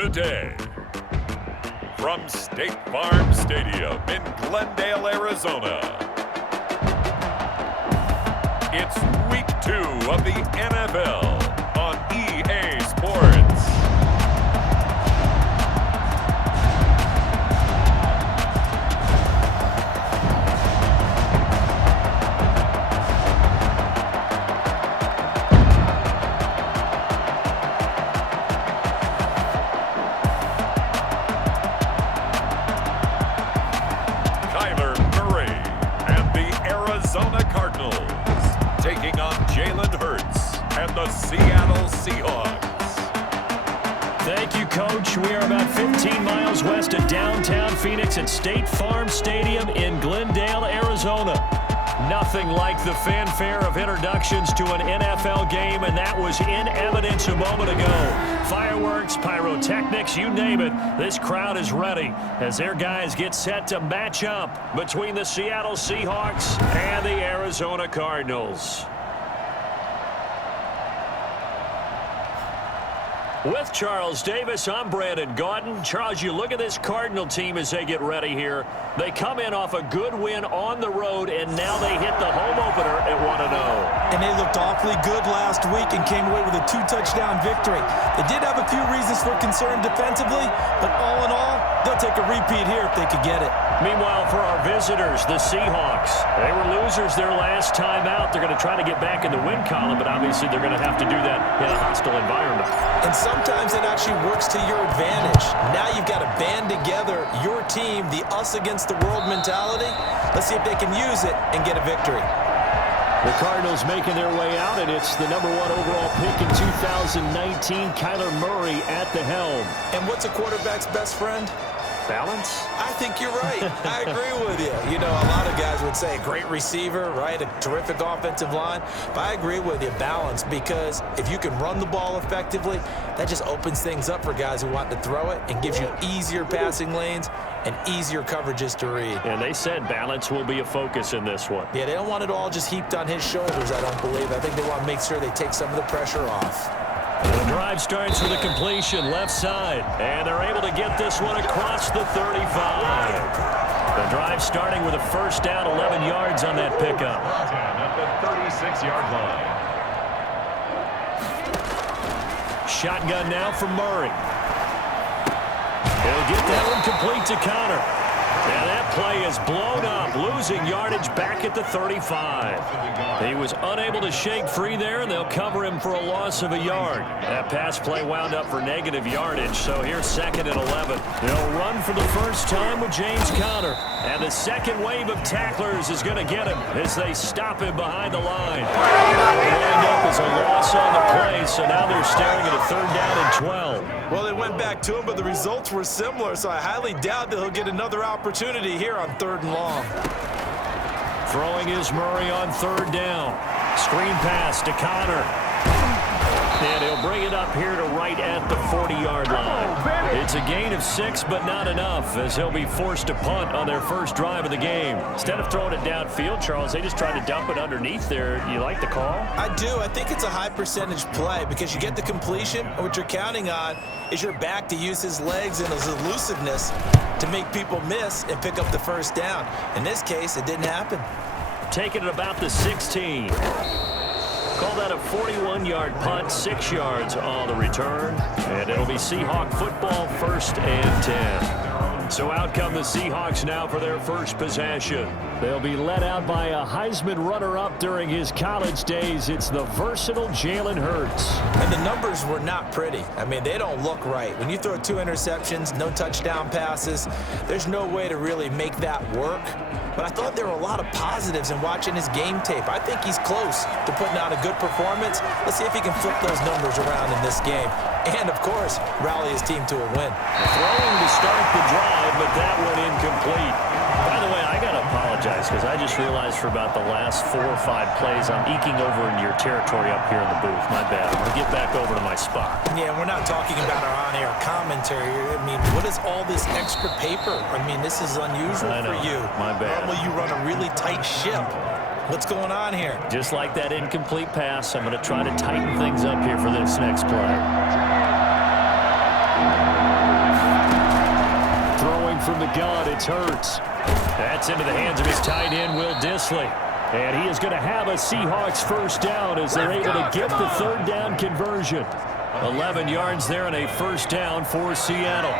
Today, from State Farm Stadium in Glendale, Arizona, it's Week 2 of the NFL on EA Sports. Arizona Cardinals taking on Jalen Hurts and the Seattle Seahawks. Thank you, Coach. We are about 15 miles west of downtown Phoenix at State Farm Stadium in Glendale, Arizona. Nothing like the fanfare of introductions to an NFL game, and that was in evidence a moment ago. Fireworks, pyrotechnics, you name it. This crowd is ready as their guys get set to match up between the Seattle Seahawks and the Arizona Cardinals. With Charles Davis, I'm Brandon Gaudin. Charles, you look at this Cardinal team as they get ready here. They come in off a good win on the road, and now they hit the home opener at 1-0. And they looked awfully good last week and came away with a 2-touchdown victory. They did have a few reasons for concern defensively, but all in all, they'll take a repeat here if they could get it. Meanwhile, for our visitors, the Seahawks, they were losers their last time out. They're going to try to get back in the win column, but obviously they're going to have to do that in a hostile environment. And sometimes it actually works to your advantage. Now you've got to band together your team, the us against the world mentality. Let's see if they can use it and get a victory. The Cardinals making their way out, and it's the #1 overall pick in 2019, Kyler Murray at the helm. And what's a quarterback's best friend? Balance? I think you're right. I agree with you. You know, a lot of guys would say great receiver, right? A terrific offensive line. But I agree with you, balance, because if you can run the ball effectively, that just opens things up for guys who want to throw it and gives you easier passing lanes and easier coverages to read. And they said balance will be a focus in this one. Yeah, they don't want it all just heaped on his shoulders, I don't believe. I think they want to make sure they take some of the pressure off. The drive starts with a completion left side, and they're able to get this one across the 35. The drive starting with a first down, 11 yards on that pickup. At the 36-yard line. Shotgun now from Murray. He'll get that one complete to Connor. And that play is blown up, losing yardage back at the 35. He was unable to shake free there, and they'll cover him for a loss of a yard. That pass play wound up for negative yardage, so here's 2nd and 11. They'll run for the first time with James Conner. And the second wave of tacklers is going to get him as they stop him behind the line. Wind up as a loss on the play, so now they're staring at a 3rd down and 12. Well, they went back to him, but the results were similar, so I highly doubt that he'll get another opportunity here on 3rd and long. Throwing is Murray on 3rd down. Screen pass to Connor. And he'll bring it up here to right at the 40-yard line. It's a gain of 6, but not enough, as he'll be forced to punt on their first drive of the game. Instead of throwing it downfield, Charles, they just tried to dump it underneath there. You like the call? I do. I think it's a high-percentage play because you get the completion, and what you're counting on is your back to use his legs and his elusiveness to make people miss and pick up the first down. In this case, it didn't happen. Taking it about the 16. Call that a 41-yard punt, 6 yards on the return. And it'll be Seahawk football, 1st and 10. So out come the Seahawks now for their first possession. They'll be led out by a Heisman runner-up during his college days. It's the versatile Jalen Hurts. And the numbers were not pretty. I mean, they don't look right. When you throw 2 interceptions, no touchdown passes, there's no way to really make that work. But I thought there were a lot of positives in watching his game tape. I think he's close to putting out a good performance. Let's see if he can flip those numbers around in this game. And, of course, rally his team to a win. Throwing to start the drive, but that one incomplete. By the way, I got to apologize because I just realized for about the last 4 or 5 plays I'm eking over into your territory up here in the booth. My bad. I'm going to get back over to my spot. Yeah, we're not talking about our on-air commentary. I mean, what is all this extra paper? I mean, this is unusual for you. My bad. Normally you run a really tight ship. What's going on here? Just like that incomplete pass, I'm going to try to tighten things up here for this next play. from the gun. It's Hurts. That's into the hands of his tight end, Will Dissly. And he is going to have a Seahawks first down as they're able to get the third down conversion. 11 yards there and a first down for Seattle.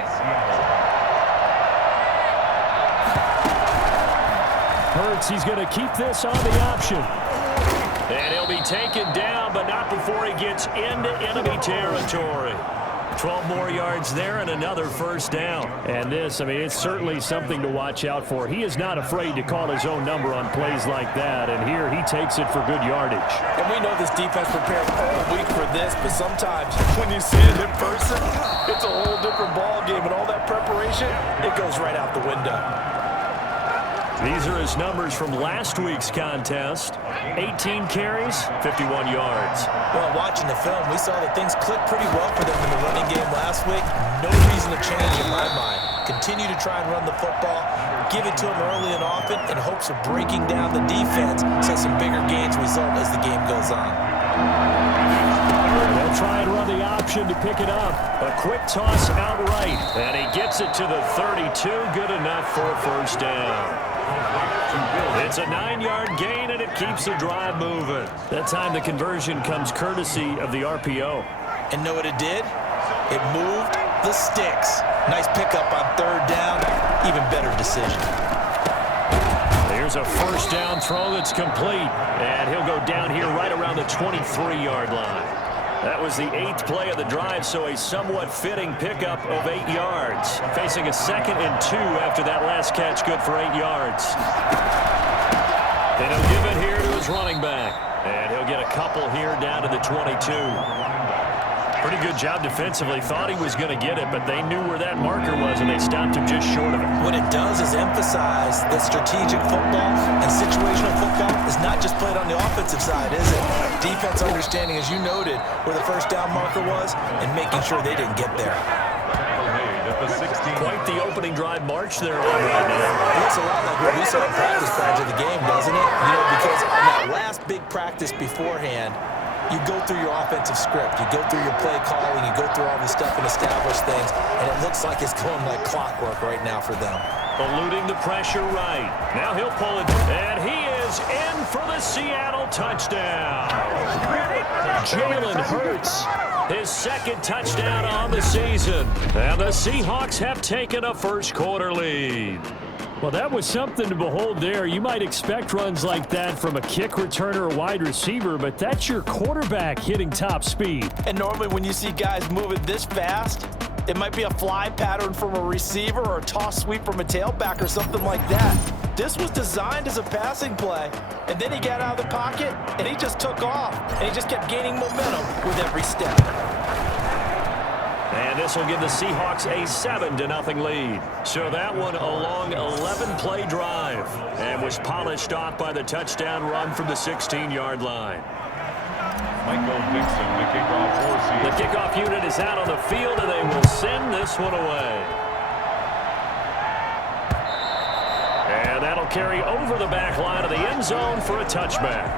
Hurts, he's going to keep this on the option. And he'll be taken down, but not before he gets into enemy territory. 12 more yards there and another first down. And this, I mean, it's certainly something to watch out for. He is not afraid to call his own number on plays like that. And here he takes it for good yardage. And we know this defense prepared all week for this, but sometimes when you see it in person, it's a whole different ball game. And all that preparation, it goes right out the window. These are his numbers from last week's contest. 18 carries, 51 yards. Well, watching the film, we saw that things clicked pretty well for them in the running game last week. No reason to change in my mind. Continue to try and run the football, give it to them early and often in hopes of breaking down the defense so some bigger gains result as the game goes on. They'll try and run the option to pick it up. A quick toss outright, and he gets it to the 32. Good enough for a first down. It's a 9-yard gain, and it keeps the drive moving. That time the conversion comes courtesy of the RPO. And know what it did? It moved the sticks. Nice pickup on third down. Even better decision. There's a first down throw that's complete, and he'll go down here right around the 23-yard line. That was the 8th play of the drive, so a somewhat fitting pickup of 8 yards. Facing a 2nd and 2 after that last catch, good for 8 yards. And he'll give it here to his running back. And he'll get a couple here down to the 22. Pretty good job defensively. Thought he was going to get it, but they knew where that marker was, and they stopped him just short of it. What it does is emphasize that strategic football and situational football is not just played on the offensive side, is it? Defense understanding, as you noted, where the first down marker was and making sure they didn't get there. Quite the opening drive march there right now. It looks a lot like what we saw in practice prior to the game, doesn't it? You know, because on that last big practice beforehand, you go through your offensive script, you go through your play calling, you go through all the stuff and establish things, and it looks like it's going like clockwork right now for them. Eluding the pressure right. Now he'll pull it, and he is in for the Seattle touchdown. Jalen Hurts, his 2nd touchdown on the season. And the Seahawks have taken a first-quarter lead. Well, that was something to behold there. You might expect runs like that from a kick returner or wide receiver, but that's your quarterback hitting top speed. And normally when you see guys moving this fast, it might be a fly pattern from a receiver or a toss sweep from a tailback or something like that. This was designed as a passing play, and then he got out of the pocket, and he just took off, and he just kept gaining momentum with every step. And this will give the Seahawks a 7-0 lead. So that one a long 11-play drive and was polished off by the touchdown run from the 16-yard line. The kickoff unit is out on the field, and they will send this one away. And that'll carry over the back line of the end zone for a touchback.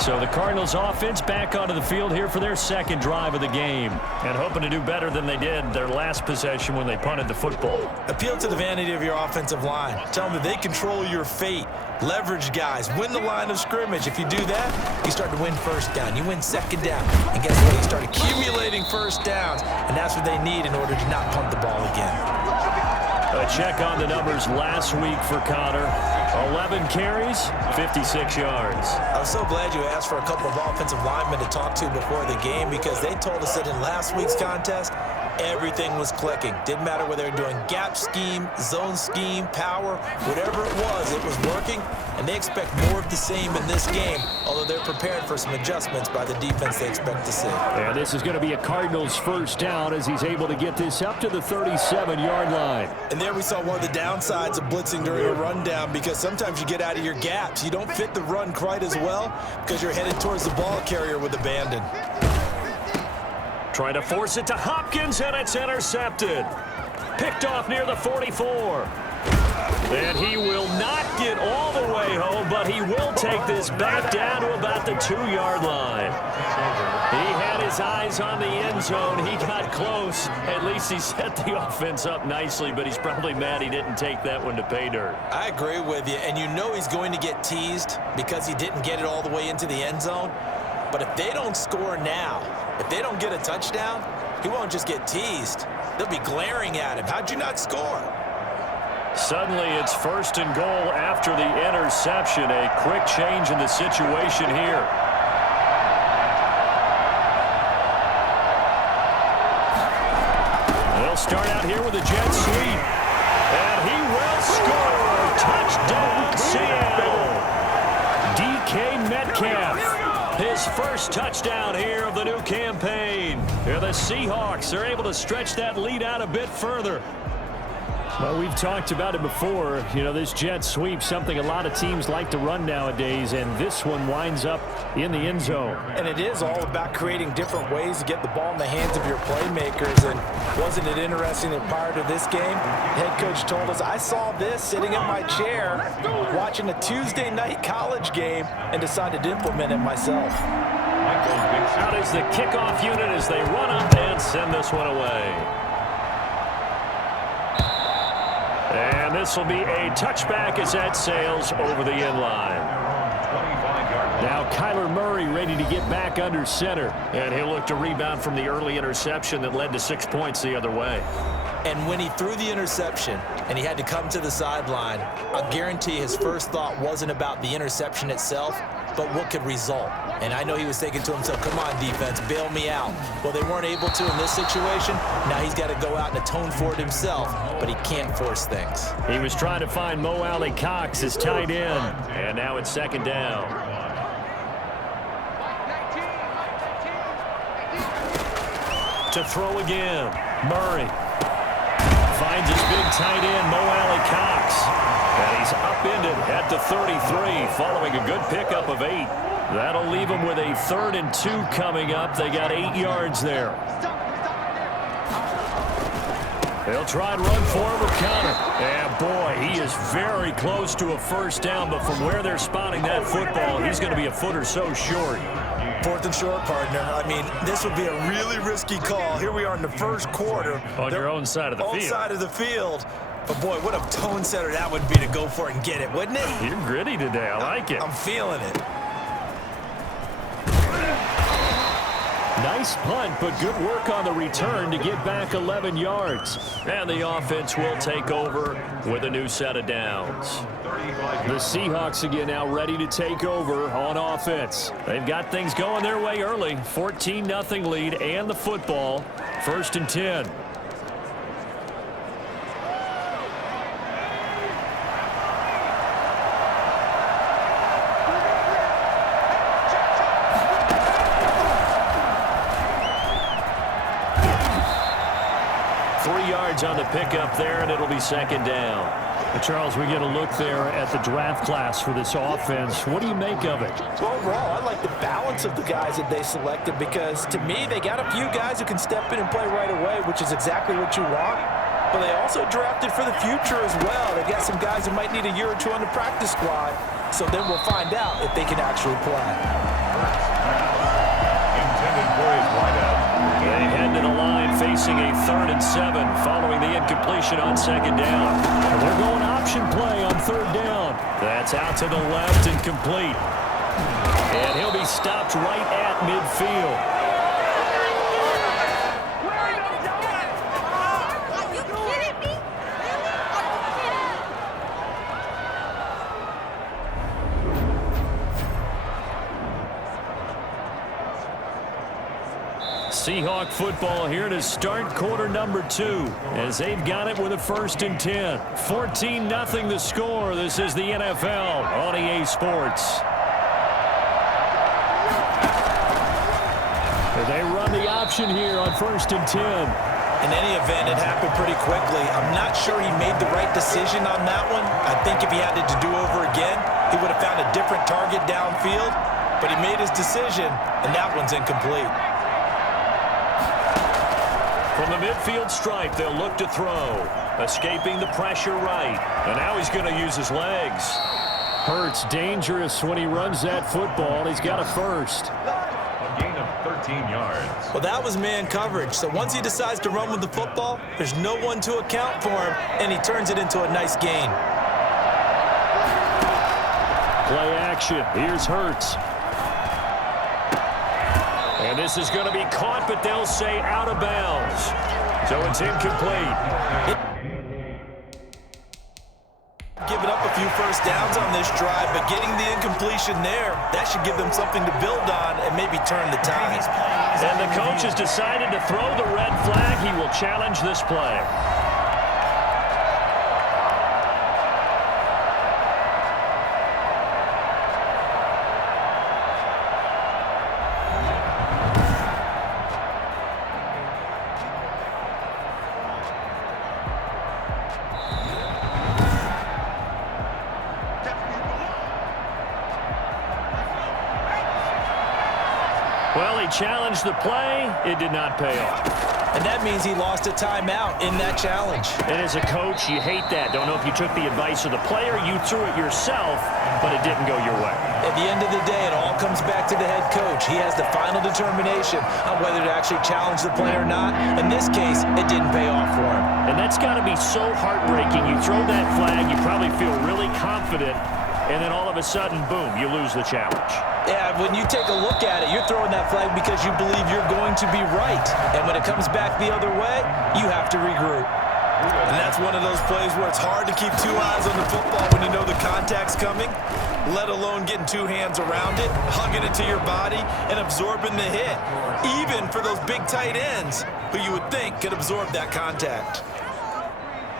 So the Cardinals offense back onto the field here for their 2nd drive of the game, and hoping to do better than they did their last possession when they punted the football. Appeal to the vanity of your offensive line. Tell them that they control your fate. Leverage guys. Win the line of scrimmage. If you do that, you start to win first down. You win 2nd down. And guess what? You start accumulating first downs, and that's what they need in order to not punt the ball again. A check on the numbers last week for Connor. 11 carries, 56 yards. I was so glad you asked for a couple of offensive linemen to talk to before the game, because they told us that in last week's contest, everything was clicking. Didn't matter whether they were doing gap scheme, zone scheme, power, whatever it was working, and they expect more of the same in this game, although they're prepared for some adjustments by the defense they expect to see. And this is going to be a Cardinals first down as he's able to get this up to the 37-yard line. And there we saw one of the downsides of blitzing during a rundown, because sometimes you get out of your gaps. You don't fit the run quite as well because you're headed towards the ball carrier with abandon. Trying to force it to Hopkins, and it's intercepted. Picked off near the 44. And he will not get all the way home, but he will take this back down to about the 2-yard line. He had his eyes on the end zone. He got close. At least he set the offense up nicely, but he's probably mad he didn't take that one to pay dirt. I agree with you, and you know he's going to get teased because he didn't get it all the way into the end zone. But if they don't score now, if they don't get a touchdown, he won't just get teased. They'll be glaring at him. How'd you not score? Suddenly, it's 1st and goal after the interception. A quick change in the situation here. They'll start out here with a jet sweep. And he will score. Touchdown, Seattle. DK Metcalf. His first touchdown here of the new campaign. Here the Seahawks are able to stretch that lead out a bit further. Well, we've talked about it before. You know, this jet sweep, something a lot of teams like to run nowadays, and this one winds up in the end zone. And it is all about creating different ways to get the ball in the hands of your playmakers. And wasn't it interesting that prior to this game, head coach told us, I saw this sitting in my chair watching a Tuesday night college game and decided to implement it myself. Out is the kickoff unit as they run up and send this one away. And this will be a touchback as that sails over the end line. Now Kyler Murray ready to get back under center. And he'll look to rebound from the early interception that led to 6 points the other way. And when he threw the interception and he had to come to the sideline, I guarantee his first thought wasn't about the interception itself, but what could result. And I know he was thinking to himself, come on, defense, bail me out. Well, they weren't able to in this situation. Now he's got to go out and atone for it himself, but he can't force things. He was trying to find Mo Alley Cox, his tight end. And now it's 2nd down. To throw again, Murray finds his big tight end, Mo Alley Cox. And he's upended at the 33, following a good pickup of 8. That'll leave him with a 3rd and 2 coming up. They got 8 yards there. They'll try and run for him or counter. And boy, he is very close to a first down, but from where they're spotting that football, he's going to be a foot or so short. 4th and short, partner. I mean, this would be a really risky call. Here we are in the first quarter. On your own side of the field. Own side of the field. But, boy, what a tone setter that would be to go for it and get it, wouldn't it? You're gritty today. I like it. I'm feeling it. Nice punt, but good work on the return to get back 11 yards. And the offense will take over with a new set of downs. The Seahawks again now ready to take over on offense. They've got things going their way early. 14-0 lead and the football. 1st and 10. On the pickup there, and it'll be 2nd down. Charles, we get a look there at the draft class for this offense. What do you make of it? Well, overall, I like the balance of the guys that they selected because, to me, they got a few guys who can step in and play right away, which is exactly what you want. But they also drafted for the future as well. They got some guys who might need a year or two on the practice squad, so then we'll find out if they can actually play. Intended for his wideout. They head to the line facing a 3rd and 7 following the incompletion on 2nd down. They're going option play on 3rd down. That's out to the left and complete. And he'll be stopped right at midfield. Are you kidding me? Seahawk football here to start quarter number 2 as they've got it with a 1st and 10. 14-0 the score. This is the NFL on EA Sports. They run the option here on 1st and 10. In any event, it happened pretty quickly. I'm not sure he made the right decision on that one. I think if he had it to do over again, he would have found a different target downfield. But he made his decision, and that one's incomplete. From the midfield stripe, they'll look to throw. Escaping the pressure right. And now he's going to use his legs. Hurts dangerous when he runs that football. He's got a first. A gain of 13. 14 yards. Well, that was man coverage. So once he decides to run with the football, there's no one to account for him, and he turns it into a nice gain. Play action. Here's Hurts. And this is going to be caught, but they'll say out of bounds. So it's incomplete. Giving up a few first downs on this drive, but getting the incompletion there, that should give them something to build on and maybe turn the tide. And the coach has decided to throw the red flag. He will challenge this play. Well, he challenged the play. It did not pay off. And that means he lost a timeout in that challenge. And as a coach, you hate that. Don't know if you took the advice of the player, you threw it yourself, but it didn't go your way. At the end of the day, it all comes back to the head coach. He has the final determination on whether to actually challenge the play or not. In this case, it didn't pay off for him. And that's got to be so heartbreaking. You throw that flag, you probably feel really confident, and then all of a sudden, boom, you lose the challenge. Yeah, when you take a look at it, you're throwing that flag because you believe you're going to be right. And when it comes back the other way, you have to regroup. And that's one of those plays where it's hard to keep two eyes on the football when you know the contact's coming, let alone getting two hands around it, hugging it to your body, and absorbing the hit. Even for those big tight ends who you would think could absorb that contact.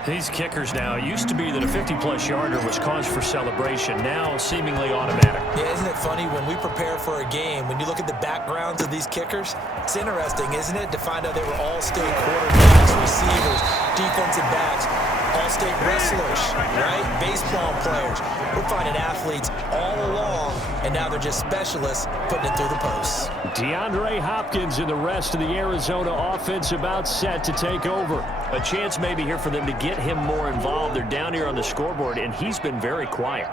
These kickers now, it used to be that a 50-plus yarder was cause for celebration. Now, seemingly automatic. Yeah, isn't it funny when we prepare for a game, when you look at the backgrounds of these kickers, it's interesting, isn't it, to find out they were all-state quarterbacks, receivers, defensive backs, all-state wrestlers, right? Baseball players. We're finding athletes all along, and now they're just specialists putting it through the posts. DeAndre Hopkins and the rest of the Arizona offense about set to take over. A chance maybe here for them to get him more involved. They're down here on the scoreboard, and he's been very quiet.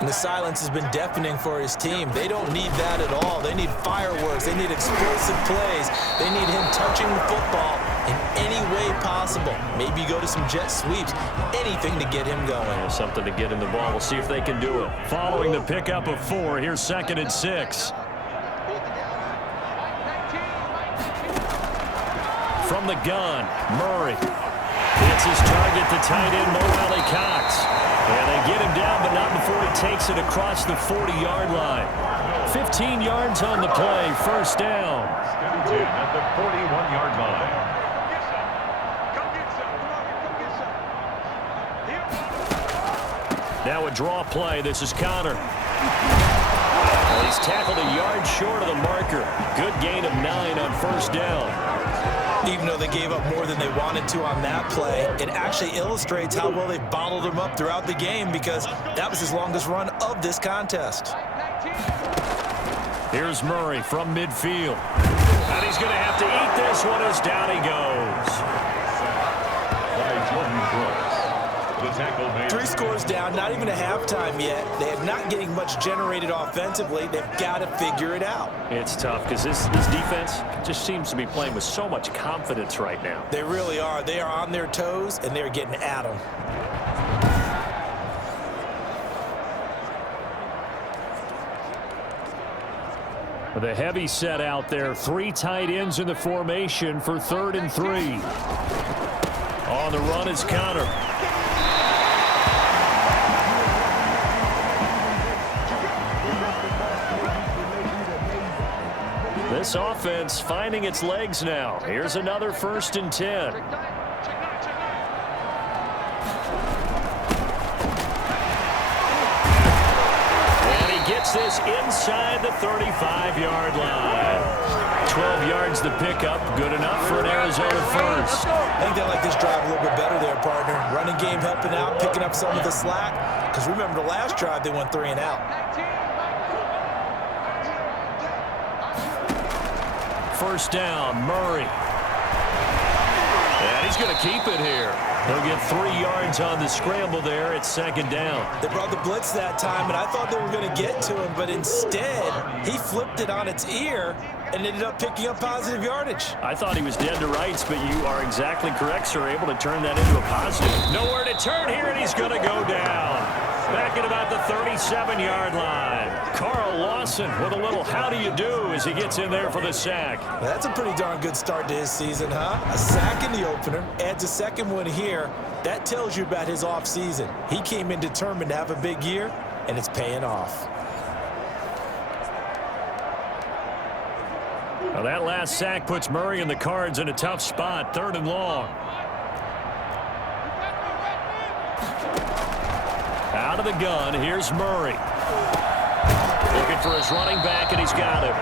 And the silence has been deafening for his team. They don't need that at all. They need fireworks. They need explosive plays. They need him touching the football in any way possible. Maybe go to some jet sweeps. Anything to get him going. There's something to get him the ball. We'll see if they can do it. Following the pickup of 4, here's 2nd and 6. From the gun, Murray. It's his target, the tight end, Mo Cox. And they get him down, but not before he takes it across the 40-yard line. 15 yards on the play, first down. At the 41-yard line. Now a draw play. This is Connor. Well, he's tackled a yard short of the marker. Good gain of 9 on first down. Even though they gave up more than they wanted to on that play, it actually illustrates how well they bottled him up throughout the game because that was his longest run of this contest. Here's Murray from midfield. And he's going to have to eat this one as down he goes. 3 scores down, not even a halftime yet. They're not getting much generated offensively. They've got to figure it out. It's tough because this defense just seems to be playing with so much confidence right now. They really are. They are on their toes, and they're getting at them. The heavy set out there. 3 tight ends in the formation for 3rd and 3. On the run is Connor. This offense finding its legs now. Here's another 1st and 10. And he gets this inside the 35-yard line. 12 yards the pickup. Good enough for an Arizona first. I think they like this drive a little bit better there, partner. Running game helping out, picking up some of the slack. Because remember the last drive, they went 3 and out. First down, Murray. And he's going to keep it here. They'll get 3 yards on the scramble there. It's 2nd down. They brought the blitz that time, and I thought they were going to get to him, but instead, he flipped it on its ear and ended up picking up positive yardage. I thought he was dead to rights, but you are exactly correct, sir. Able to turn that into a positive. Nowhere to turn here, and he's going to go down. Back at about the 37-yard line. Carl Lawson with a little how do you do as he gets in there for the sack. Well, that's a pretty darn good start to his season, huh? A sack in the opener, adds a second one here. That tells you about his offseason. He came in determined to have a big year, and it's paying off. Well, that last sack puts Murray and the Cards in a tough spot, 3rd and long. Out of the gun, here's Murray. Looking for his running back, and he's got him.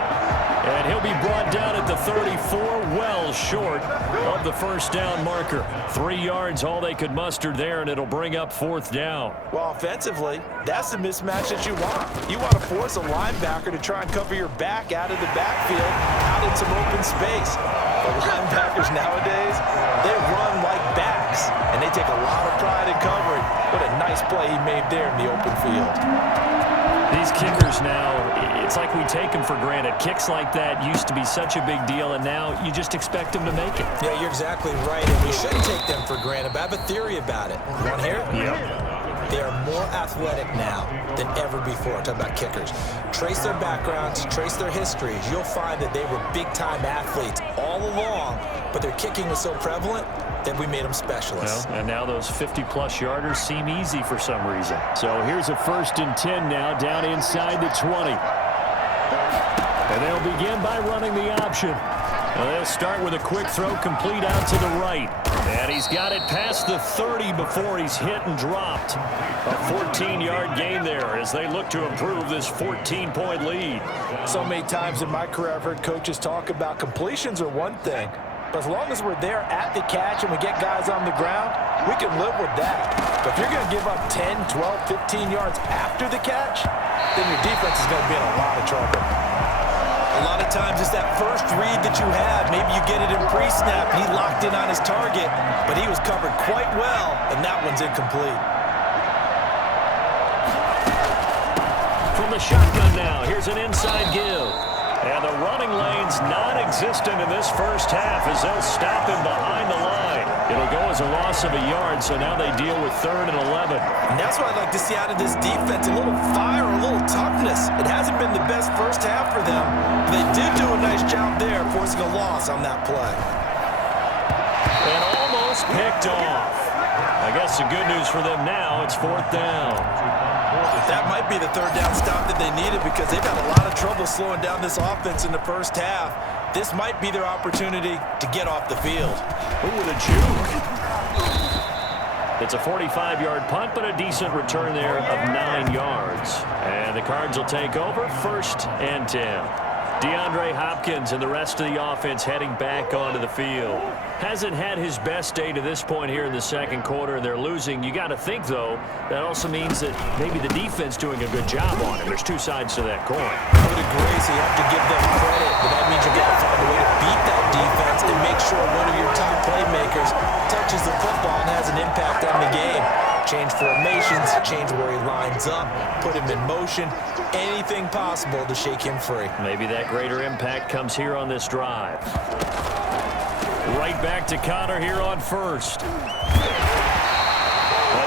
And he'll be brought down at the 34, well short of the first down marker. 3 yards, all they could muster there, and it'll bring up 4th down. Well, offensively, that's the mismatch that you want. You want to force a linebacker to try and cover your back out of the backfield, out in some open space. The linebackers nowadays, they run like backs, and they take a lot of pride in covering. What a nice play he made there in the open field. These kickers now, it's like we take them for granted. Kicks like that used to be such a big deal, and now you just expect them to make it. Yeah, you're exactly right, and we shouldn't take them for granted, but I have a theory about it. You want to hear it? Yep. They are more athletic now than ever before. I'm talking about kickers. Trace their backgrounds, trace their histories. You'll find that they were big-time athletes all along, but their kicking was so prevalent that we made them specialists. Well, and now those 50-plus yarders seem easy for some reason. So here's a 1st and 10 now, down inside the 20. And they'll begin by running the option. Well, they'll start with a quick throw complete out to the right. And he's got it past the 30 before he's hit and dropped. A 14-yard gain there as they look to improve this 14-point lead. So many times in my career I've heard coaches talk about completions are one thing, but as long as we're there at the catch and we get guys on the ground, we can live with that. But if you're going to give up 10, 12, 15 yards after the catch, then your defense is going to be in a lot of trouble. A lot of times it's that first read that you have. Maybe you get it in pre-snap. He locked in on his target, but he was covered quite well, and that one's incomplete. From the shotgun now, here's an inside give. And the running lane's non-existent in this first half as they'll stop him behind the line. It'll go as a loss of a yard, so now they deal with 3rd and 11. And that's what I'd like to see out of this defense, a little fire, a little toughness. It hasn't been the best first half for them. They did do a nice job there, forcing a loss on that play. And almost picked off. I guess the good news for them now, it's 4th down. That might be the 3rd down stop that they needed because they've had a lot of trouble slowing down this offense in the first half. This might be their opportunity to get off the field. Ooh, with a juke. It's a 45-yard punt, but a decent return there of 9 yards. And the Cards will take over 1st and 10. DeAndre Hopkins and the rest of the offense heading back onto the field. Hasn't had his best day to this point here in the second quarter, and they're losing. You got to think, though, that also means that maybe the defense doing a good job on him. There's two sides to that coin. I would agree, so you have to give them credit, but that means you got to find a way to beat that defense and make sure one of your top playmakers touches the football and has an impact on the game. Change formations, change where he lines up, put him in motion, anything possible to shake him free. Maybe that greater impact comes here on this drive. Right back to Connor here on 1st.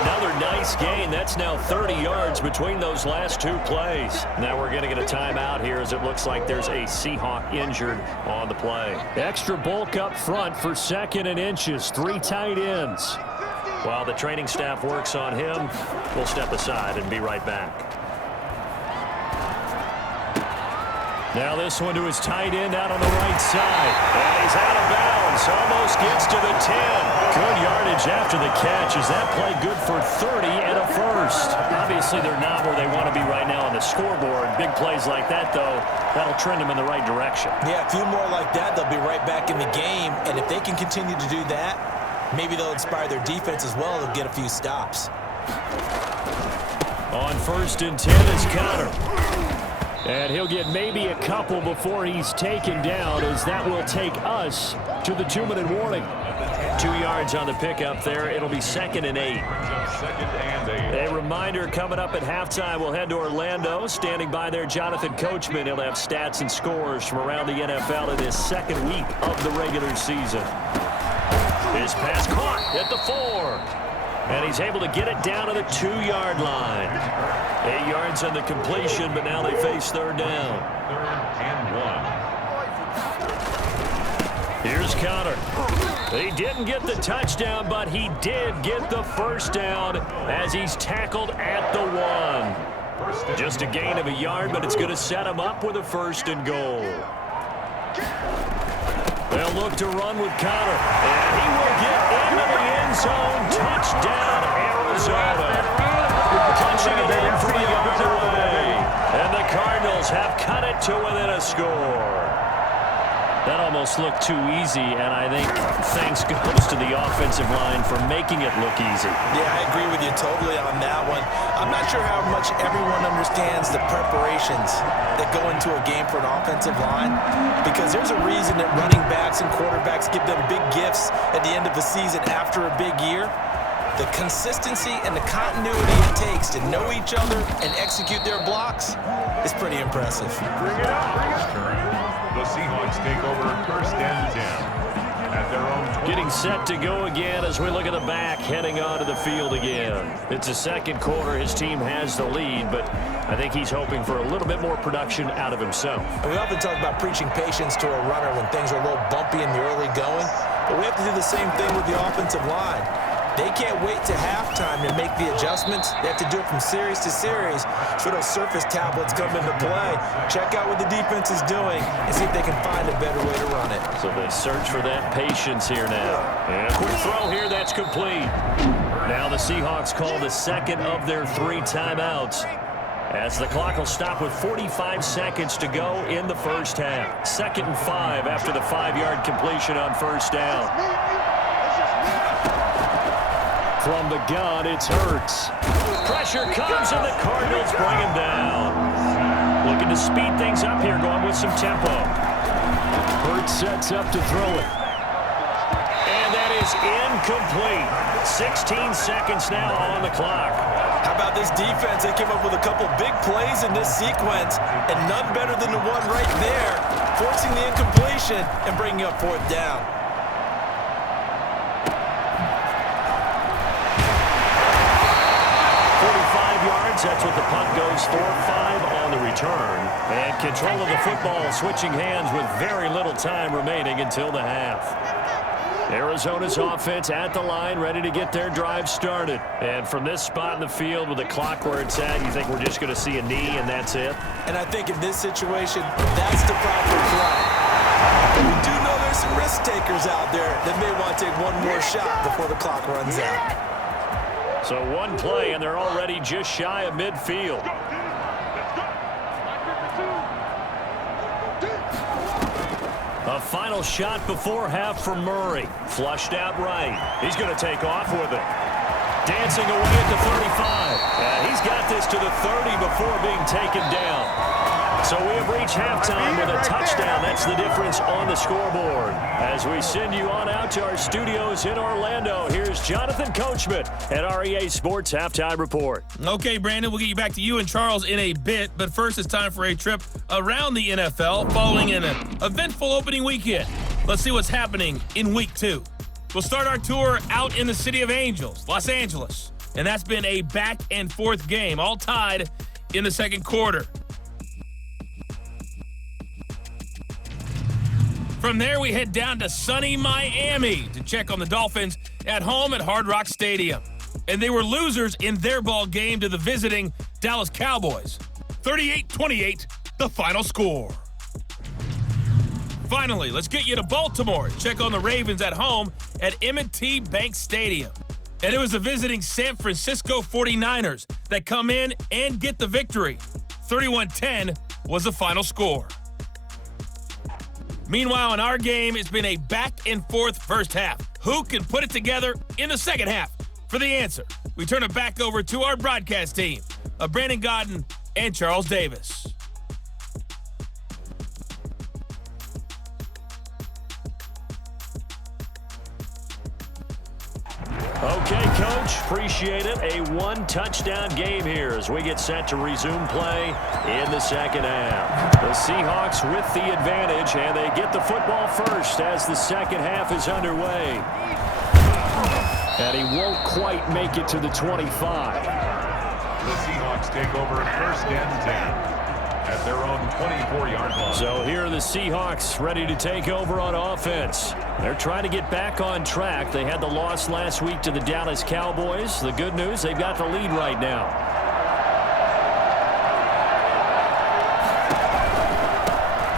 Another nice gain. That's now 30 yards between those last 2 plays. Now we're going to get a timeout here as it looks like there's a Seahawk injured on the play. Extra bulk up front for 2nd and inches. 3 tight ends. While the training staff works on him, we'll step aside and be right back. Now this one to his tight end out on the right side. And he's out of bounds. Almost gets to the 10. Good yardage after the catch. Is that play good for 30 and a first? Obviously, they're not where they want to be right now on the scoreboard. Big plays like that, though, that'll trend them in the right direction. Yeah, a few more like that, they'll be right back in the game. And if they can continue to do that, maybe they'll inspire their defense as well. They'll get a few stops. On 1st and 10 is Connor. And he'll get maybe a couple before he's taken down, as that will take us to the 2-minute warning. 2 yards on the pickup there. It'll be 2nd and 8. A reminder, coming up at halftime, we'll head to Orlando. Standing by there, Jonathan Coachman. He'll have stats and scores from around the NFL in his 2nd week of the regular season. His pass caught at the 4. And he's able to get it down to the 2-yard line. 8 yards on the completion, but now they face 3rd down. 3rd and 1. Here's Connor. He didn't get the touchdown, but he did get the 1st down as he's tackled at the 1. Just a gain of a yard, but it's going to set him up with a 1st and goal. They'll look to run with Connor, and he will get into the end zone. Touchdown, Arizona. Punching it in from a yard away. And the Cardinals have cut it to within a score. That almost looked too easy, and I think thanks goes to the offensive line for making it look easy. Yeah, I agree with you totally on that one. I'm not sure how much everyone understands the preparations that go into a game for an offensive line, because there's a reason that running backs and quarterbacks give them big gifts at the end of the season after a big year. The consistency and the continuity it takes to know each other and execute their blocks is pretty impressive. Bring it up. The Seahawks take over 1st and 10 at their own 20. Getting set to go again as we look at the back, heading onto the field again. It's a 2nd quarter. His team has the lead, but I think he's hoping for a little bit more production out of himself. We often talk about preaching patience to a runner when things are a little bumpy in the early going, but we have to do the same thing with the offensive line. They can't wait to halftime to make the adjustments. They have to do it from series to series so those surface tablets come into play. Check out what the defense is doing and see if they can find a better way to run it. So they search for that patience here now. And a quick throw here, that's complete. Now the Seahawks call the 2nd of their 3 timeouts, as the clock will stop with 45 seconds to go in the 1st half. 2nd and 5 after the 5-yard completion on 1st down. From the gun, it's Hurts. Pressure comes, and the Cardinals bring him down. Looking to speed things up here, going with some tempo. Hurts sets up to throw it. And that is incomplete. 16 seconds now on the clock. How about this defense? They came up with a couple big plays in this sequence, and none better than the one right there, forcing the incompletion and bringing up 4th down. That's what the punt goes for. 5 on the return. And control of the football switching hands with very little time remaining until the half. Arizona's offense at the line, ready to get their drive started. And from this spot in the field with the clock where it's at, you think we're just going to see a knee and that's it? And I think in this situation, that's the proper play. But we do know there's some risk takers out there that may want to take one more shot before the clock runs out. So 1 play, and they're already just shy of midfield. A final shot before half from Murray. Flushed out right. He's going to take off with it. Dancing away at the 35. And he's got this to the 30 before being taken down. So we have reached halftime with a touchdown. That's the difference on the scoreboard. As we send you on out to our studios in Orlando, here's Jonathan Coachman at REA Sports Halftime Report. Okay, Brandon, we'll get you back to you and Charles in a bit, but first it's time for a trip around the NFL following an eventful opening weekend. Let's see what's happening in Week 2. We'll start our tour out in the City of Angels, Los Angeles, and that's been a back-and-forth game, all tied in the 2nd quarter. From there, we head down to sunny Miami to check on the Dolphins at home at Hard Rock Stadium. And they were losers in their ball game to the visiting Dallas Cowboys. 38-28, the final score. Finally, let's get you to Baltimore and check on the Ravens at home at M&T Bank Stadium. And it was the visiting San Francisco 49ers that come in and get the victory. 31-10 was the final score. Meanwhile, in our game, it's been a back-and-forth first half. Who can put it together in the 2nd half? For the answer, we turn it back over to our broadcast team of Brandon Godden and Charles Davis. Okay, Coach, appreciate it. A one-touchdown game here as we get set to resume play in the second half. The Seahawks with the advantage, and they get the football first as the second half is underway. And he won't quite make it to the 25. The Seahawks take over first and 10 at their own 24-yard line. So here are the Seahawks ready to take over on offense. They're trying to get back on track. They had the loss last week to the Dallas Cowboys. The good news, they've got the lead right now.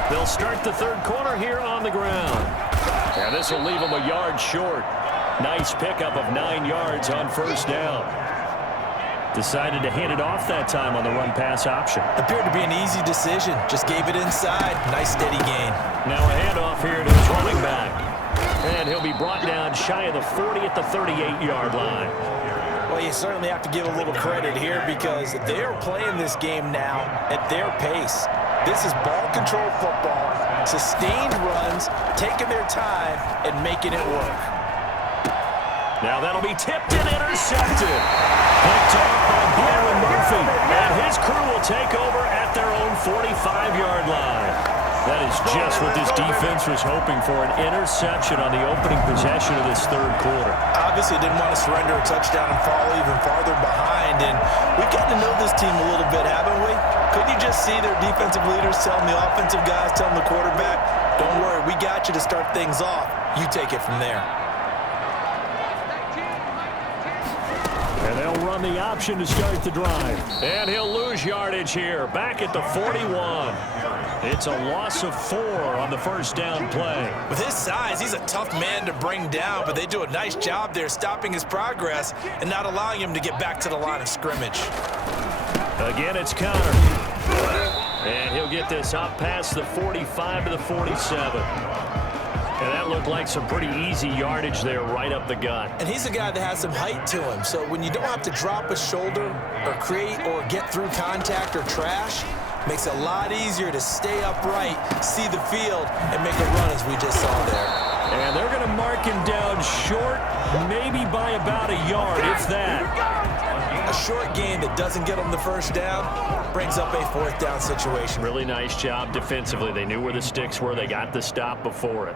They'll start the third quarter here on the ground. And this will leave them a yard short. Nice pickup of 9 yards on first down. Decided to hand it off that time on the run-pass option. Appeared to be an easy decision. Just gave it inside. Nice steady gain. Now a handoff here to his running back. And he'll be brought down shy of the 40 at the 38-yard line. Well, you certainly have to give a little credit here because they're playing this game now at their pace. This is ball control football, sustained runs, taking their time and making it work. Now that'll be tipped and intercepted. Picked off by Byron Murphy. And his crew will take over at their own 45-yard line. That is just what this defense was hoping for, an interception on the opening possession of this third quarter. Obviously didn't want to surrender a touchdown and fall even farther behind. And we've gotten to know this team a little bit, haven't we? Couldn't you just see their defensive leaders telling the offensive guys, telling the quarterback, don't worry, we got you to start things off. You take it from there. And they'll run the option to start the drive. And he'll lose yardage here, back at the 41. It's a loss of 4 on the first down play. With his size, he's a tough man to bring down, but they do a nice job there stopping his progress and not allowing him to get back to the line of scrimmage. Again, it's Connor. And he'll get this up past the 45 to the 47. And that looked like some pretty easy yardage there right up the gut. And he's a guy that has some height to him. So when you don't have to drop a shoulder or create or get through contact or trash, makes it a lot easier to stay upright, see the field, and make a run as we just saw there. And they're going to mark him down short, maybe by about a yard, if that. A short gain that doesn't get them the first down brings up a fourth down situation. Really nice job defensively. They knew where the sticks were. They got the stop before it.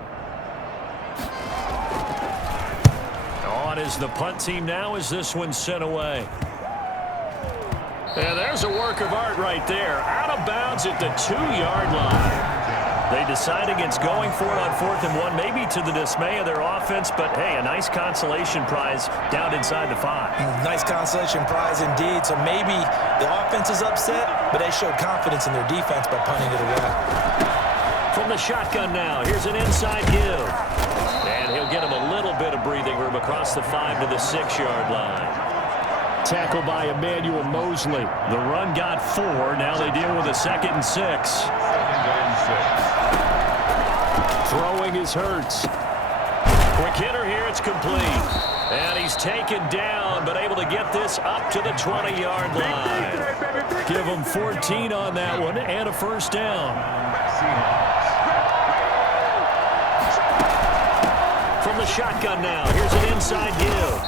On is the punt team now as this one's sent away. And there's a work of art right there. Out of bounds at the 2-yard line. They decide against going for it on 4th and 1, maybe to the dismay of their offense, but hey, a nice consolation prize down inside the 5. Nice consolation prize indeed. So maybe the offense is upset, but they showed confidence in their defense by punting it away. From the shotgun now, here's an inside give. And he'll get him a little bit of breathing room across the 5 to the 6-yard line. Tackle by Emmanuel Mosley. The run got 4. Now they deal with a 2nd and 6. Throwing is Hurts. Quick hitter here, it's complete. And he's taken down, but able to get this up to the 20-yard line. Give him 14 on that one and a first down. From the shotgun now, here's an inside give.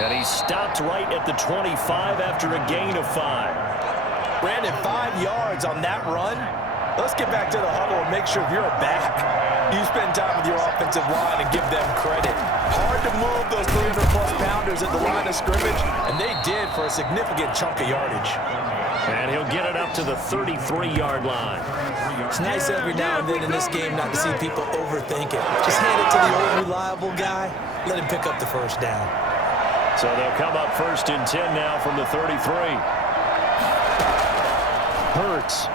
And he stopped right at the 25 after a gain of 5. Brandon, 5 yards on that run. Let's get back to the huddle and make sure you're back. You spend time with your offensive line and give them credit. Hard to move those 300-plus pounders at the line of scrimmage, and they did for a significant chunk of yardage. And he'll get it up to the 33-yard line. It's nice every now and then in this game not to see people overthink it. Just hand it to the old reliable guy. Let him pick up the first down. So they'll come up 1st and 10 now from the 33. Hurts.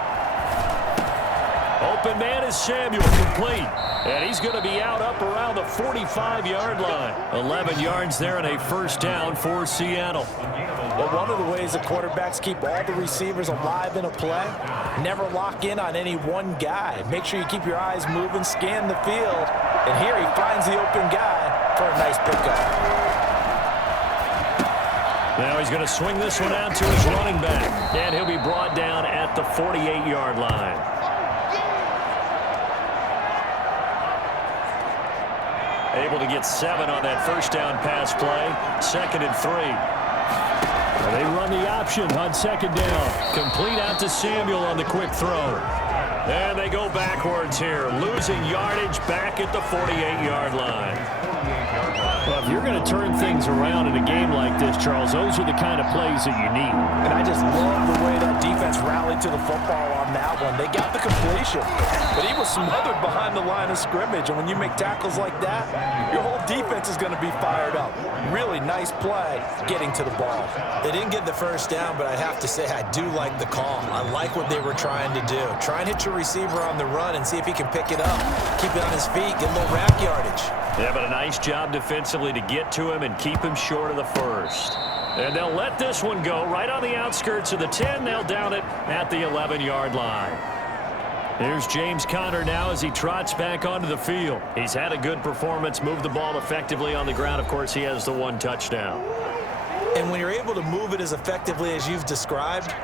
Open man is Samuel, complete. And he's going to be out up around the 45-yard line. 11 yards there and a first down for Seattle. Well, one of the ways the quarterbacks keep all the receivers alive in a play, never lock in on any one guy. Make sure you keep your eyes moving, scan the field. And here he finds the open guy for a nice pickup. Now he's going to swing this one out to his running back. And he'll be brought down at the 48-yard line. Able to get 7 on that first down pass play. 2nd and 3. They run the option on 2nd down. Complete out to Samuel on the quick throw. And they go backwards here, losing yardage back at the 48-yard line. Well, if you're going to turn things around in a game like this, Charles, those are the kind of plays that you need. And I just love the way that defense rallied to the football on that one. They got the completion, but he was smothered behind the line of scrimmage. And when you make tackles like that, your whole defense is going to be fired up. Really nice play getting to the ball. They didn't get the first down, but I have to say I do like the call. I like what they were trying to do. Try and hit your receiver on the run and see if he can pick it up. Keep it on his feet, get a little rack yardage. Yeah, but a nice job defensively to get to him and keep him short of the first. And they'll let this one go right on the outskirts of the 10. They'll down it at the 11-yard line. Here's James Conner now as he trots back onto the field. He's had a good performance, moved the ball effectively on the ground. Of course, he has the 1 touchdown. And when you're able to move it as effectively as you've described,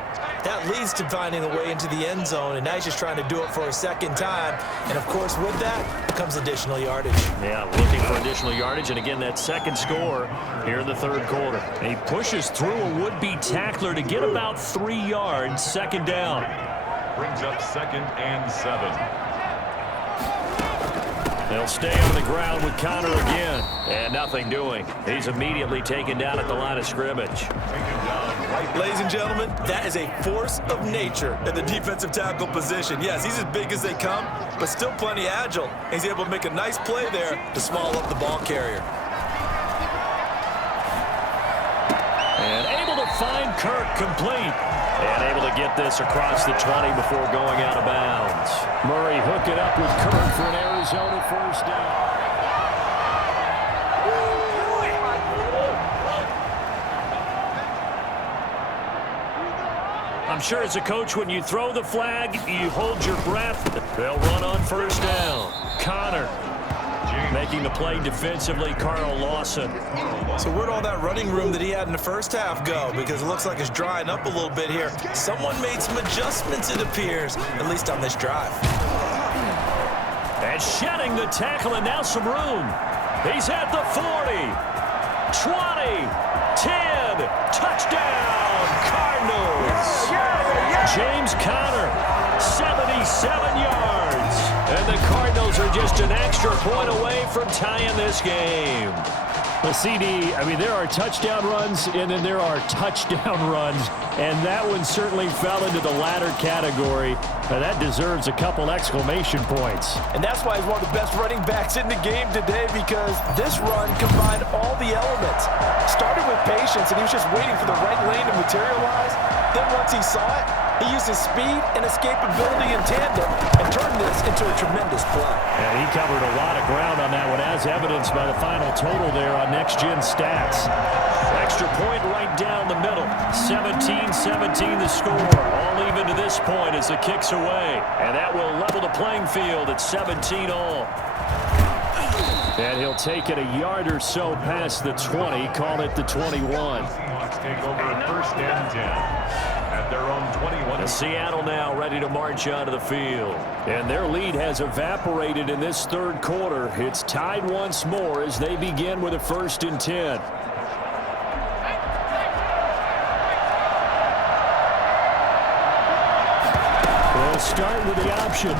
that leads to finding a way into the end zone, and now he's just trying to do it for a second time. And, of course, with that comes additional yardage. Yeah, looking for additional yardage, and again, that second score here in the 3rd quarter. And he pushes through a would-be tackler to get about 3 yards, 2nd down. Brings up 2nd and 7. They'll stay on the ground with Conner again, and nothing doing. He's immediately taken down at the line of scrimmage. Ladies and gentlemen, that is a force of nature in the defensive tackle position. Yes, he's as big as they come, but still plenty agile. He's able to make a nice play there to small up the ball carrier. And able to find Kirk complete. And able to get this across the 20 before going out of bounds. Murray hook it up with Kirk for an Arizona first down. I'm sure as a coach, when you throw the flag, you hold your breath. They'll run on first down. Conner making the play defensively, Carl Lawson. So where'd all that running room that he had in the first half go? Because it looks like it's drying up a little bit here. Someone made some adjustments, it appears, at least on this drive. And shedding the tackle, and now some room. He's at the 40, 20, 10, touchdown, Cardinals. James Conner, 77 yards. And the Cardinals are just an extra point away from tying this game. Well, CD, I mean, there are touchdown runs, and then there are touchdown runs, and that one certainly fell into the latter category. That deserves a couple exclamation points. And that's why he's one of the best running backs in the game today, because this run combined all the elements. Started with patience, and he was just waiting for the right lane to materialize. Then once he saw it, he used his speed and escapability in tandem and turned this into a tremendous play. And he covered a lot of ground on that one, as evidenced by the final total there on Next Gen Stats. Extra point right down the middle. 17-17 the score. All even to this point as the kick's away. And that will level the playing field at 17 all. And he'll take it a yard or so past the 20, call it the 21. Seahawks take over 1st and 10. At their own 21. And Seattle now ready to march onto the field. And their lead has evaporated in this 3rd quarter. It's tied once more as they begin with a 1st and 10. They'll start with the option.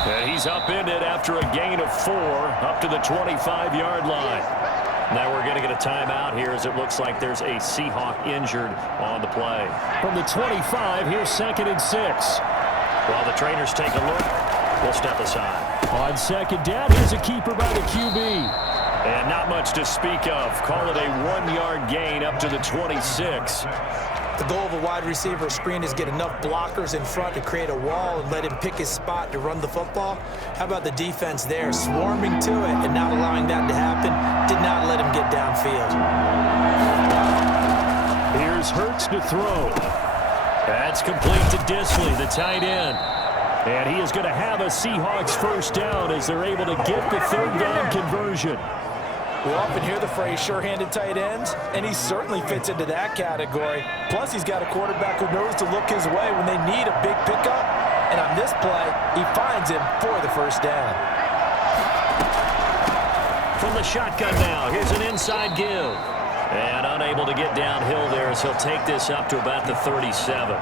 And he's upended after a gain of 4 up to the 25-yard line. Now we're going to get a timeout here as it looks like there's a Seahawk injured on the play. From the 25, here's 2nd and 6. While the trainers take a look, we'll step aside. On 2nd down, here's a keeper by the QB. And not much to speak of. Call it a 1-yard gain up to the 26. The goal of a wide receiver screen is get enough blockers in front to create a wall and let him pick his spot to run the football. How about the defense there, swarming to it and not allowing that to happen? Did not let him get downfield. Here's Hurts to throw. That's complete to Disley, the tight end. And he is going to have a Seahawks first down as they're able to get the 3rd down conversion. We often hear the phrase sure-handed tight ends, and he certainly fits into that category. Plus, he's got a quarterback who knows to look his way when they need a big pickup. And on this play, he finds him for the first down. From the shotgun now, here's an inside give. And unable to get downhill there as he'll take this up to about the 37.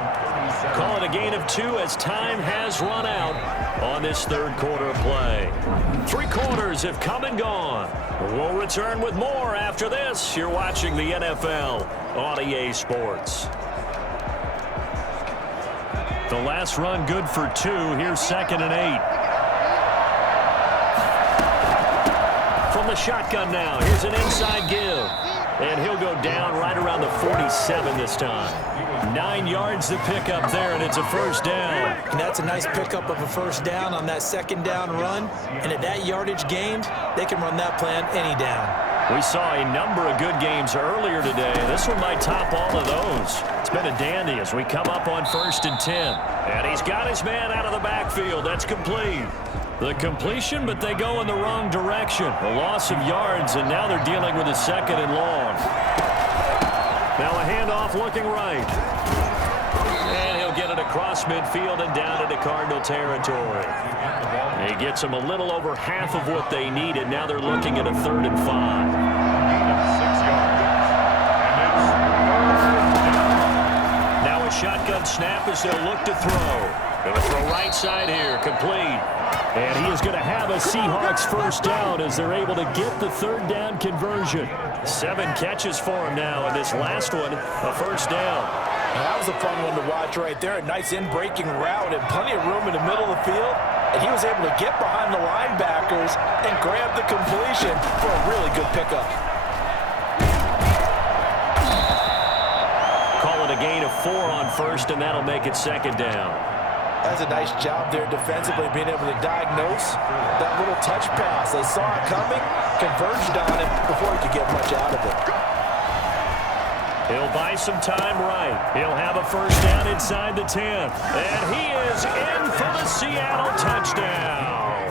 Call it a gain of 2 as time has run out on this third quarter of play. 3 quarters have come and gone. We'll return with more after this. You're watching the NFL on EA Sports. The last run good for 2. Here's 2nd and 8. From the shotgun now, here's an inside give. And he'll go down right around the 47 this time. 9 yards to pick up there, and it's a first down. And that's a nice pickup of a first down on that second down run. And at that yardage gained, they can run that plan any down. We saw a number of good games earlier today. This one might top all of those. It's been a dandy as we come up on 1st and 10. And he's got his man out of the backfield. That's complete. The completion, but they go in the wrong direction. A loss of yards, and now they're dealing with a 2nd and long. Now a handoff looking right. And he'll get it across midfield and down into Cardinal territory. He gets them a little over half of what they needed. Now they're looking at a 3rd and 5. Now a shotgun snap as they'll look to throw. Going to throw right side here, complete. And he is going to have a Seahawks first down as they're able to get the 3rd down conversion. 7 catches for him now, and this last one, a first down. Now, that was a fun one to watch right there. A nice in-breaking route and plenty of room in the middle of the field. And he was able to get behind the linebackers and grab the completion for a really good pickup. Call it a gain of 4 on 1st, and that'll make it 2nd down. That's a nice job there defensively, being able to diagnose that little touch pass. They saw it coming, converged on it before he could get much out of it. He'll buy some time right. He'll have a first down inside the 10. And he is in for the Seattle touchdown.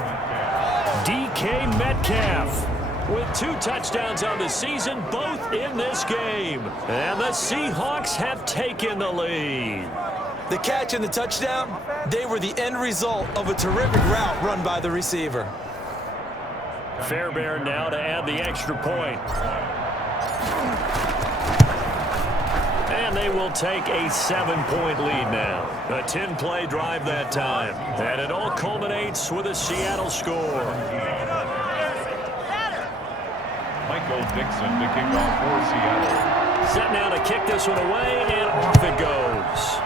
DK Metcalf with 2 touchdowns on the season, both in this game. And the Seahawks have taken the lead. The catch and the touchdown, they were the end result of a terrific route run by the receiver. Fairbairn now to add the extra point. And they will take a 7-point lead now. A 10-play drive that time. And it all culminates with a Seattle score. Michael Dixon to kick off for Seattle. Set now to kick this one away, and off it goes.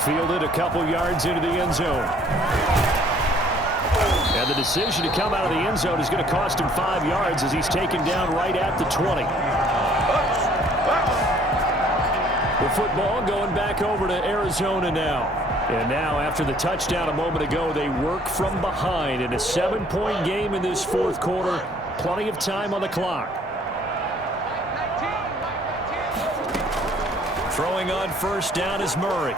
Fielded a couple yards into the end zone. And the decision to come out of the end zone is going to cost him 5 yards as he's taken down right at the 20. The football going back over to Arizona now. And now, after the touchdown a moment ago, they work from behind in a 7-point game in this 4th quarter. Plenty of time on the clock. Throwing on first down is Murray.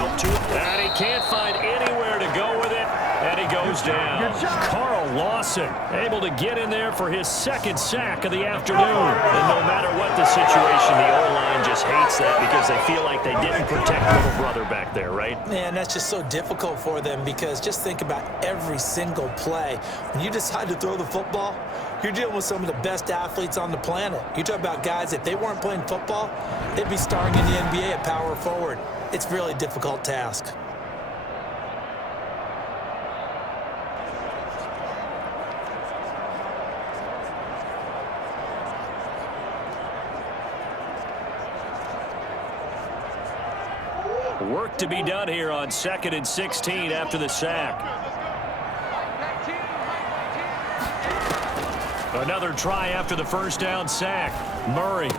Out to it, and he can't find anywhere to go with it, and he goes down. Carl Lawson able to get in there for his 2nd sack of the afternoon. And no matter what the situation, the O-line just hates that because they feel like they didn't protect little brother back there, right? Man, that's just so difficult for them because just think about every single play. When you decide to throw the football, you're dealing with some of the best athletes on the planet. You talk about guys, if they weren't playing football, they'd be starring in the NBA at power forward. It's a really difficult task. Work to be done here on 2nd and 16 after the sack. Another try after the first down sack. Murray.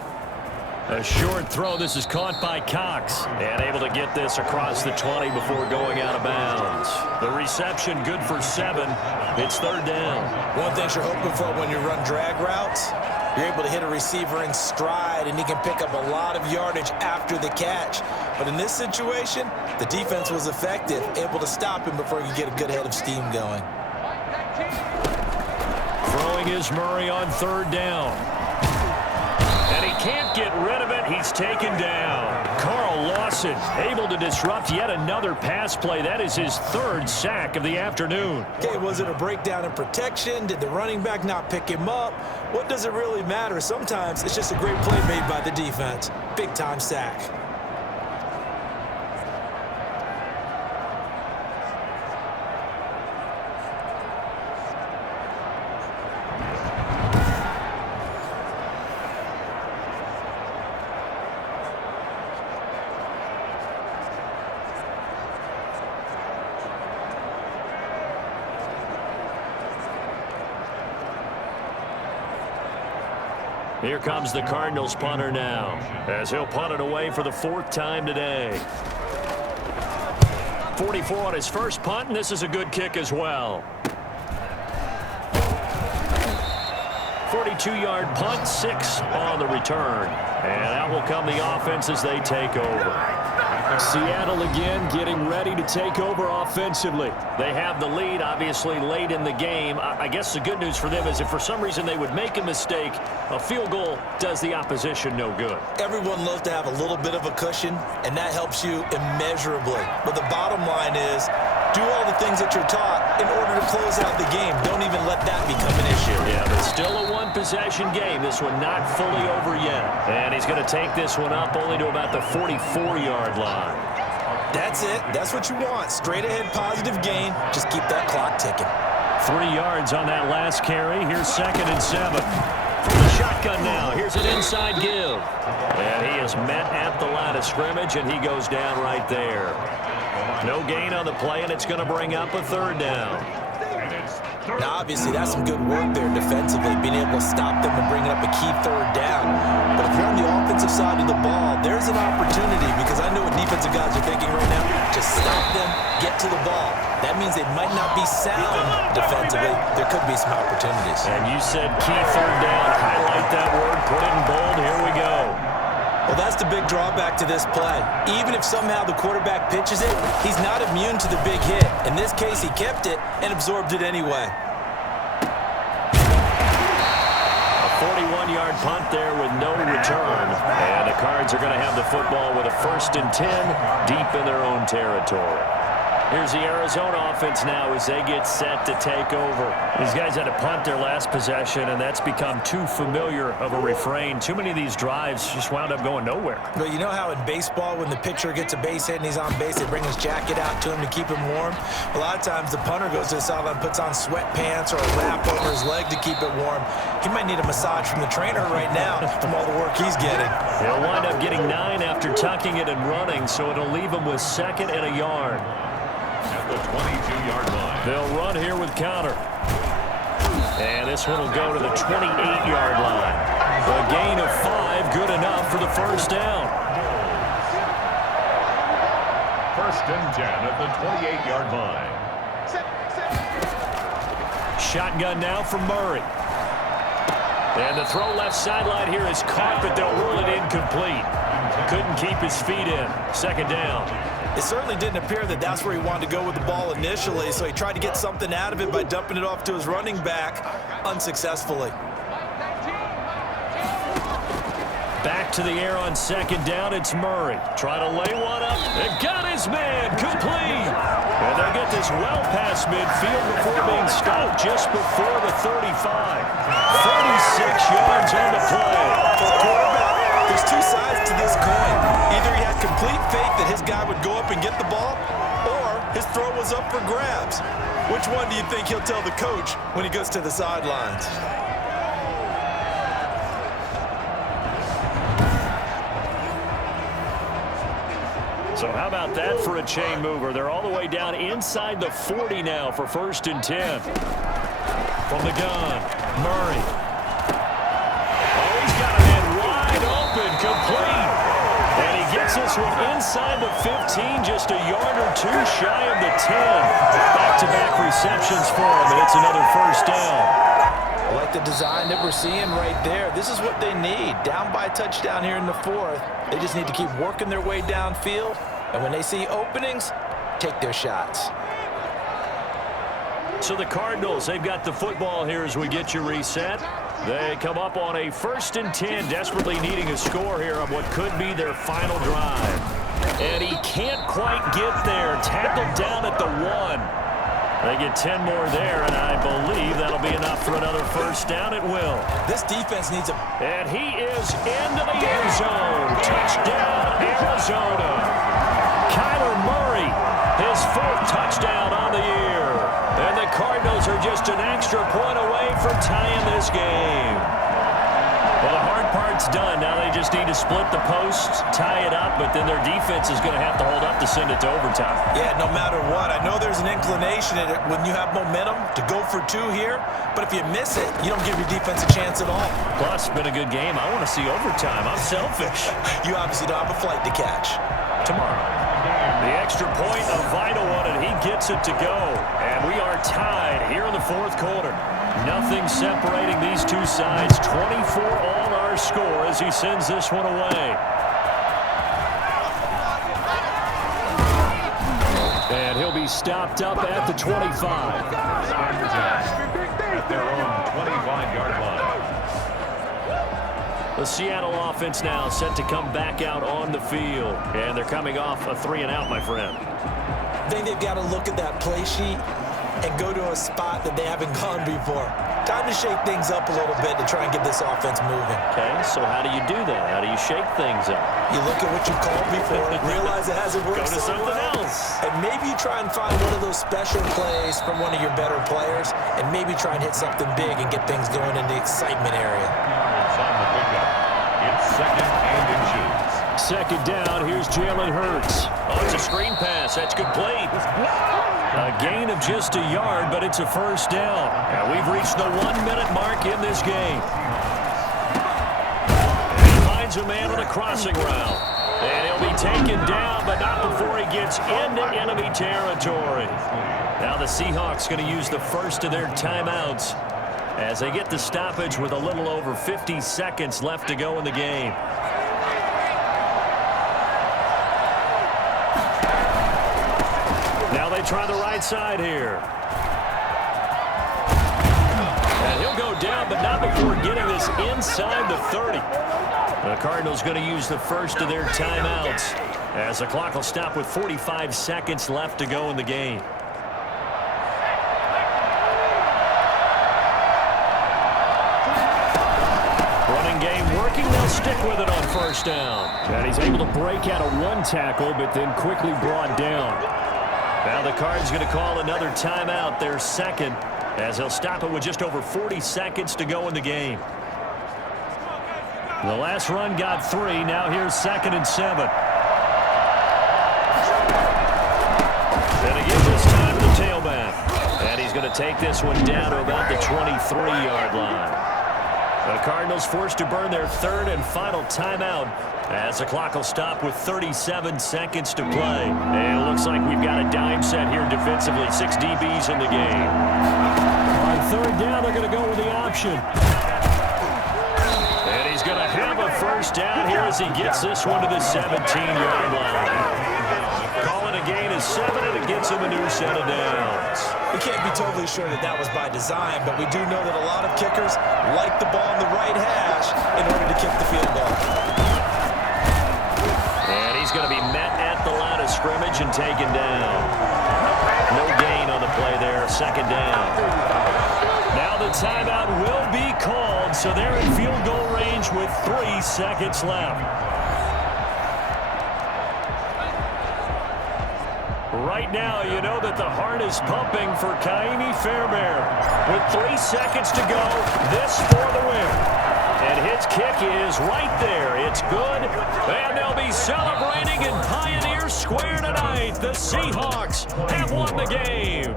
A short throw. This is caught by Cox. And able to get this across the 20 before going out of bounds. The reception good for 7. It's 3rd down. One thing you're hoping for when you run drag routes, you're able to hit a receiver in stride, and he can pick up a lot of yardage after the catch. But in this situation, the defense was effective, able to stop him before he could get a good head of steam going. Throwing is Murray on 3rd down. And he can't get rid of it. He's taken down. Carl Lawson able to disrupt yet another pass play. That is his third sack of the afternoon. Okay, was it a breakdown in protection? Did the running back not pick him up? What does it really matter? Sometimes it's just a great play made by the defense. Big-time sack. Here comes the Cardinals punter now, as he'll punt it away for the fourth time today. 44 on his first punt, and this is a good kick as well. 42-yard punt, 6 on the return. And out will come the offense as they take over. Seattle again getting ready to take over offensively. They have the lead, obviously, late in the game. I guess the good news for them is if for some reason they would make a mistake, a field goal does the opposition no good. Everyone loves to have a little bit of a cushion, and that helps you immeasurably. But the bottom line is, do all the things that you're taught in order to close out the game. Don't even let that become an issue. Yeah, but still a one-possession game. This one not fully over yet. And he's going to take this one up only to about the 44-yard line. That's it. That's what you want. Straight ahead positive gain. Just keep that clock ticking. 3 yards on that last carry. Here's 2nd and 7. From the shotgun now. Here's an inside give. And he is met at the line of scrimmage, and he goes down right there. No gain on the play, and it's going to bring up a 3rd down. Now, obviously, that's some good work there defensively, being able to stop them and bringing up a key 3rd down. But if you're on the offensive side of the ball, there's an opportunity, because I know what defensive guys are thinking right now. Just stop them, get to the ball. That means they might not be sound defensively. There could be some opportunities. And you said key 3rd down. Highlight that word, put it in bold. Here we go. Well, that's the big drawback to this play. Even if somehow the quarterback pitches it, he's not immune to the big hit. In this case, he kept it and absorbed it anyway. A 41-yard punt there with no return. And the Cards are going to have the football with a 1st and 10 deep in their own territory. Here's the Arizona offense now as they get set to take over. These guys had to punt their last possession, and that's become too familiar of a refrain. Too many of these drives just wound up going nowhere. Well, you know how in baseball, when the pitcher gets a base hit and he's on base, they bring his jacket out to him to keep him warm? A lot of times the punter goes to the sideline, puts on sweatpants or a wrap over his leg to keep it warm. He might need a massage from the trainer right now from all the work he's getting. He'll wind up getting 9 after tucking it and running, so it'll leave him with 2nd and a yard. At the 22-yard line. They'll run here with counter. And this one will go to the 28-yard line. A gain of 5, good enough for the 1st down. 1st and 10 at the 28-yard line. Shotgun now from Murray. And the throw left sideline here is caught, but they'll rule it incomplete. Couldn't keep his feet in. 2nd down. It certainly didn't appear that that's where he wanted to go with the ball initially, so he tried to get something out of it by dumping it off to his running back unsuccessfully. Back to the air on 2nd down. It's Murray. Try to lay one up. And got his man. Complete. And they get this well past midfield before being stopped just before the 35. 36 yards on the play. For a quarterback, there's 2 sides to this coin. Either he had complete faith that his guy would go up and get the ball, or his throw was up for grabs. Which one do you think he'll tell the coach when he goes to the sidelines? So how about that for a chain mover? They're all the way down inside the 40 now for 1st and 10. From the gun, Murray. Oh, he's got a man wide open, complete. And he gets this one inside the 15, just a yard or 2 shy of the 10. Back-to-back receptions for him, and it's another 1st down. I like the design that we're seeing right there. This is what they need. Down by a touchdown here in the 4th. They just need to keep working their way downfield. And when they see openings, take their shots. So the Cardinals, they've got the football here as we get you reset. They come up on a 1st and 10, desperately needing a score here on what could be their final drive. And he can't quite get there. Tackled down at the 1. They get 10 more there, and I believe that'll be enough for another first down. It will. This defense needs a... And he is into the end zone. Touchdown, Arizona. Kyler Murray, his 4th touchdown on the year. And the Cardinals are just an extra point away from tying this game. Well, the hard part's done. Now they just need to split the posts, tie it up, but then their defense is going to have to hold up to send it to overtime. Yeah, no matter what. I know there's an inclination in it when you have momentum to go for 2 here, but if you miss it, you don't give your defense a chance at all. Plus, it's been a good game. I want to see overtime. I'm selfish. You obviously don't have a flight to catch. Tomorrow. The extra point, a vital one, and he gets it to go. And we are tied here in the 4th quarter. Nothing separating these two sides. 24 all our score as he sends this one away. And he'll be stopped up at the 25. At their own 25-yard line. The Seattle offense now set to come back out on the field. And they're coming off a 3-and-out, my friend. I think they've got to look at that play sheet and go to a spot that they haven't gone before. Time to shake things up a little bit to try and get this offense moving. Okay, so how do you do that? How do you shake things up? You look at what you called before, realize it hasn't worked Go to so something well, else. and maybe you try and find one of those special plays from one of your better players, and maybe try and hit something big and get things going in the excitement area. It's on the pickup. It's 2nd and inches. 2nd down, here's Jalen Hurts. Oh, it's a screen pass. That's good play. A gain of just a yard, but it's a first down. And we've reached the 1-minute mark in this game. He finds a man on a crossing route. And he'll be taken down, but not before he gets into enemy territory. Now the Seahawks going to use the first of their timeouts as they get the stoppage with a little over 50 seconds left to go in the game. Now they try the right side here. And he'll go down, but not before getting this inside the 30. The Cardinals going to use the first of their timeouts as the clock will stop with 45 seconds left to go in the game. Running game working. They'll stick with it on first down. And he's able to break out of 1 tackle, but then quickly brought down. Now the Cards going to call another timeout, their 2nd, as they'll stop it with just over 40 seconds to go in the game. The last run got 3. Now here's 2nd and 7. And again this time to the tailback. And he's going to take this one down to about the 23-yard line. The Cardinals forced to burn their 3rd and final timeout as the clock will stop with 37 seconds to play. And it looks like we've got a dime set here defensively. 6 DBs in the game. On 3rd down, they're going to go with the option. And he's going to have a first down here as he gets this one to the 17-yard line. Calling a gain of 7, and it gets him a new set of downs. We can't be totally sure that that was by design, but we do know that a lot of kickers like the ball on the right hash in order to kick the field goal. And he's going to be met at the line of scrimmage and taken down. No gain on the play there, 2nd down. Now the timeout will be called, so they're in field goal range with 3 seconds left. Right now, you know that the heart is pumping for Kaimi Fairbairn. With 3 seconds to go, this for the win. And his kick is right there. It's good. And they'll be celebrating in Pioneer Square tonight. The Seahawks have won the game.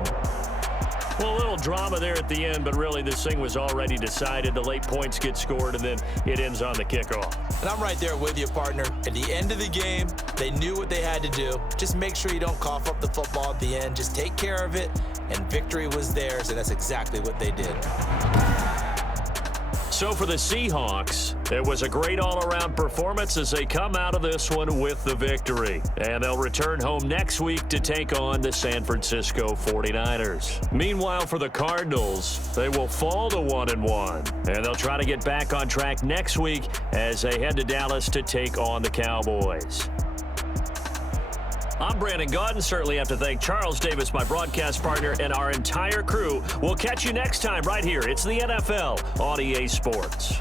Well, a little drama there at the end, but really this thing was already decided. The late points get scored, and then it ends on the kickoff. And I'm right there with you, partner. At the end of the game, they knew what they had to do. Just make sure you don't cough up the football at the end. Just take care of it, and victory was theirs, and that's exactly what they did. So for the Seahawks, it was a great all-around performance as they come out of this one with the victory. And they'll return home next week to take on the San Francisco 49ers. Meanwhile, for the Cardinals, they will fall to 1-1. And they'll try to get back on track next week as they head to Dallas to take on the Cowboys. I'm Brandon Gaudin. Certainly have to thank Charles Davis, my broadcast partner, and our entire crew. We'll catch you next time right here. It's the NFL on EA Sports.